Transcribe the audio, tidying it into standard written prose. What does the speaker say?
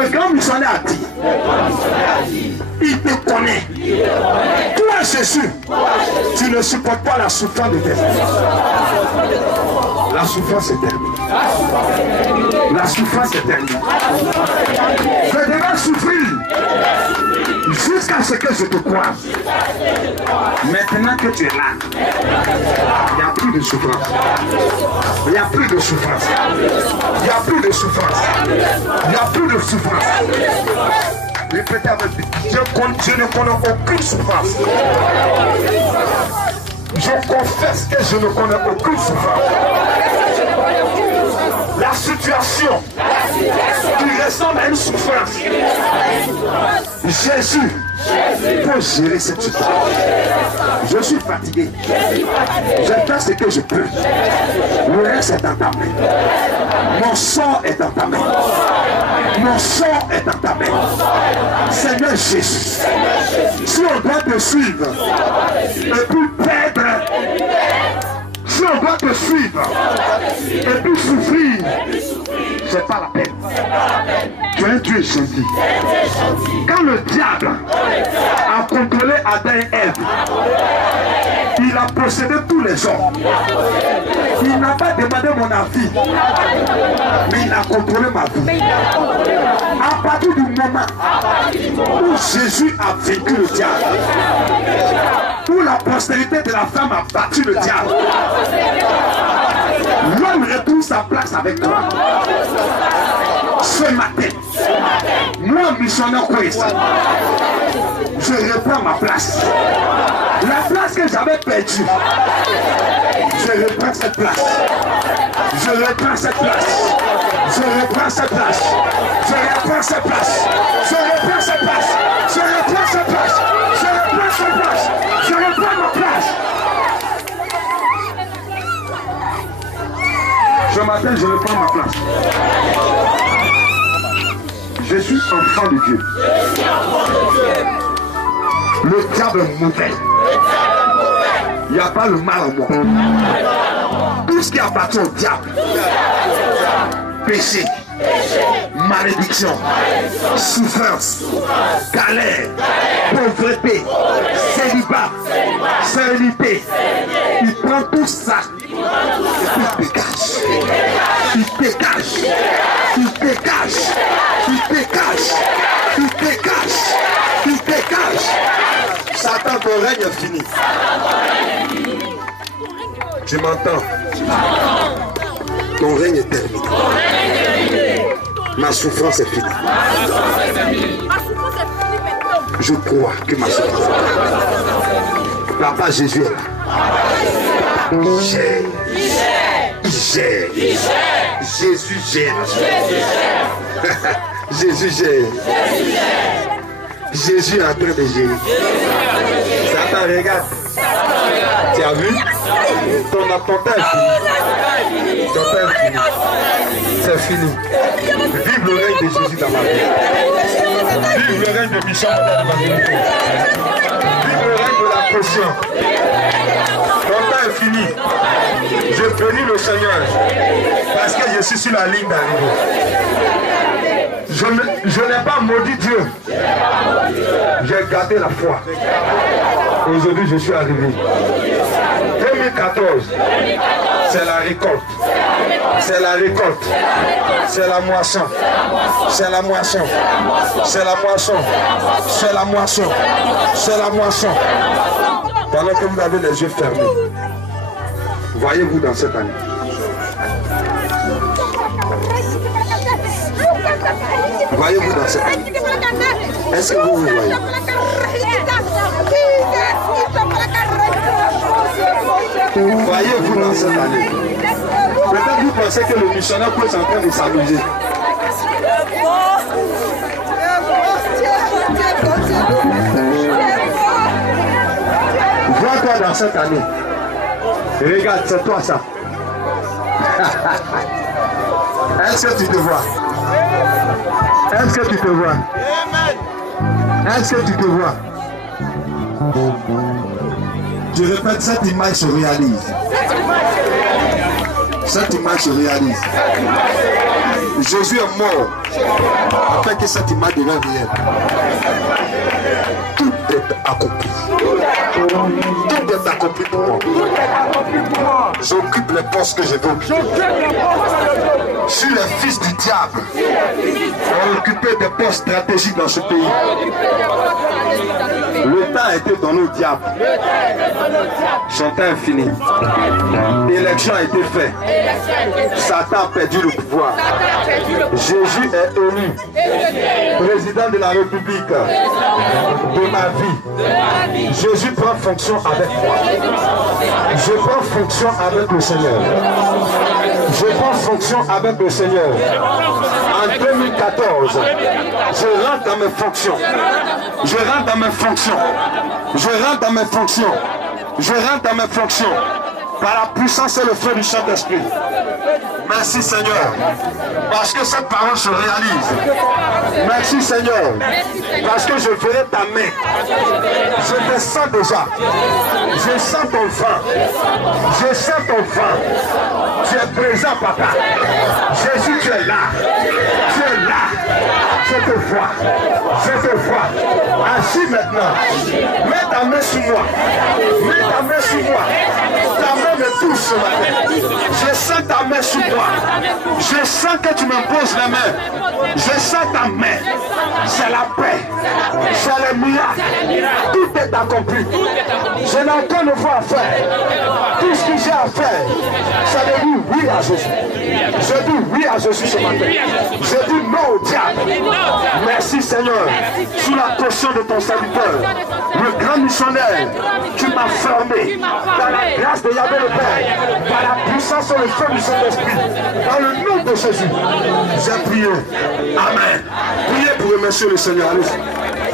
Le grand missionnaire a dit, il te connaît. Toi, Jésus, tu ne supportes pas la souffrance de tes frères. La souffrance est terminée. La souffrance est terminée. Je devais souffrir jusqu'à ce que je te croie. Maintenant que tu es là, il n'y a plus de souffrance. Il n'y a plus de souffrance. Il n'y a plus de souffrance. Il n'y a plus de souffrance. Répétez avec moi. Je ne connais aucune souffrance. Je confesse que je ne connais aucune souffrance. La situation qui ressemble à une souffrance. Jésus peut gérer cette situation. Je suis fatigué. Je fais ce que je peux. Le reste est en ta main. Mon sang est en ta main. Mon sang est en ta main. Seigneur Jésus, si on doit te suivre et puis perdre, si on doit te suivre et puis souffrir, c'est pas la peine. Tu es un Dieu gentil. Quand le diable a contrôlé Adam et Ève, il a possédé tous les hommes. Il n'a pas demandé mon avis, mais il a contrôlé ma vie. À partir du moment où Jésus a vaincu le diable, où la postérité de la femme a battu le diable, l'homme retrouve sa place avec toi. Ce matin, moi, missionnaire Christ, je reprends ma place. La place que j'avais perdue, je reprends cette place. Je reprends cette place. Je reprends cette place. Je reprends cette place. Je reprends cette place. Je reprends cette place. Je reprends cette place. Je reprends ma place. Ce matin, je reprends ma place. Je suis enfant de Dieu. Le diable est mauvais. Il n'y a pas le mal en moi. Tout ce qui appartient au diable, péché, malédiction, souffrance, galère, pauvreté, célibat, sérénité, il prend tout ça et il dégage. Il dégage. Il dégage. Il dégage. Il dégage. Il dégage. Satan, ton règne est fini. Tu m'entends? Ton règne est terminé. Ma souffrance est finie. Je crois que ma souffrance est finie. Papa Jésus est là. Il gère. Il gère. Jésus gère. Jésus gère. Jésus est en train de gérer. Satan, regarde. Tu as vu? Ton temps est fini. Ton temps est fini. C'est fini. Vive le règne de Jésus dans ma vie. Vive le règne de Michel dans ma vie. Vive le règne de la pression. Ton temps est fini. Je bénis le Seigneur parce que je suis sur la ligne d'arrivée. Je n'ai pas maudit Dieu. J'ai gardé la foi. Aujourd'hui, je suis arrivé. 2014, c'est la récolte. C'est la récolte. C'est la moisson. C'est la moisson. C'est la moisson. C'est la moisson. C'est la moisson. Pendant que vous avez les yeux fermés, voyez-vous dans cette année. Voyez-vous dans cette année. Est-ce que vous vous voyez? Voyez-vous dans cette année. Peut-être vous pensez que le missionnaire peut être en train de s'amuser. Vois-toi dans cette année. Regarde, c'est toi ça. Est-ce que tu te vois? Est-ce que tu te vois? Est-ce que tu te vois? Je répète, cette image se réalise. Cette image se réalise. Jésus est mort. afin que cette image devienne réelle. Tout est accompli. Tout est accompli pour moi. J'occupe les postes que je veux. Je suis le fils du diable. On occupait des postes stratégiques dans ce pays. Le temps a été donné au diable. Son temps est fini. L'élection a été faite. Satan a perdu le pouvoir. Jésus est élu président de la République de ma vie. Jésus prend fonction avec moi. Je prends fonction avec le Seigneur. Je prends fonction avec le Seigneur. En 2014, je rentre dans mes fonctions. Je rentre dans mes fonctions. Je rentre dans mes fonctions. Je rentre dans mes fonctions. Par la puissance et le feu du Saint-Esprit. Merci Seigneur. Parce que cette parole se réalise. Merci Seigneur. Parce que je verrai ta main. Je te sens déjà. Je sens ton vent. Je sens ton vent. Tu es présent, papa. Jésus, tu es là. Tu es là. Je te vois. Je te vois. Agis maintenant. Mets ta main sur moi. Mets ta main sur moi. Ta main me touche ce matin. Je sens ta main sur moi. Je sens que tu me poses la main. Je sens ta main. C'est la paix. C'est le miracle. Tout est accompli. Je n'ai aucun effort à faire. Tout ce que j'ai à faire, c'est de dire oui à Jésus. Je dis oui à Jésus ce matin. Je dis non au diable. Merci Seigneur. Sous la caution de ton serviteur, le grand missionnaire, tu m'as formé dans la grâce de Yahvé le Père, par la puissance et le feu du Saint-Esprit, dans le nom de Jésus. J'ai prié. Amen. Priez pour remercier le Seigneur. Allez-y.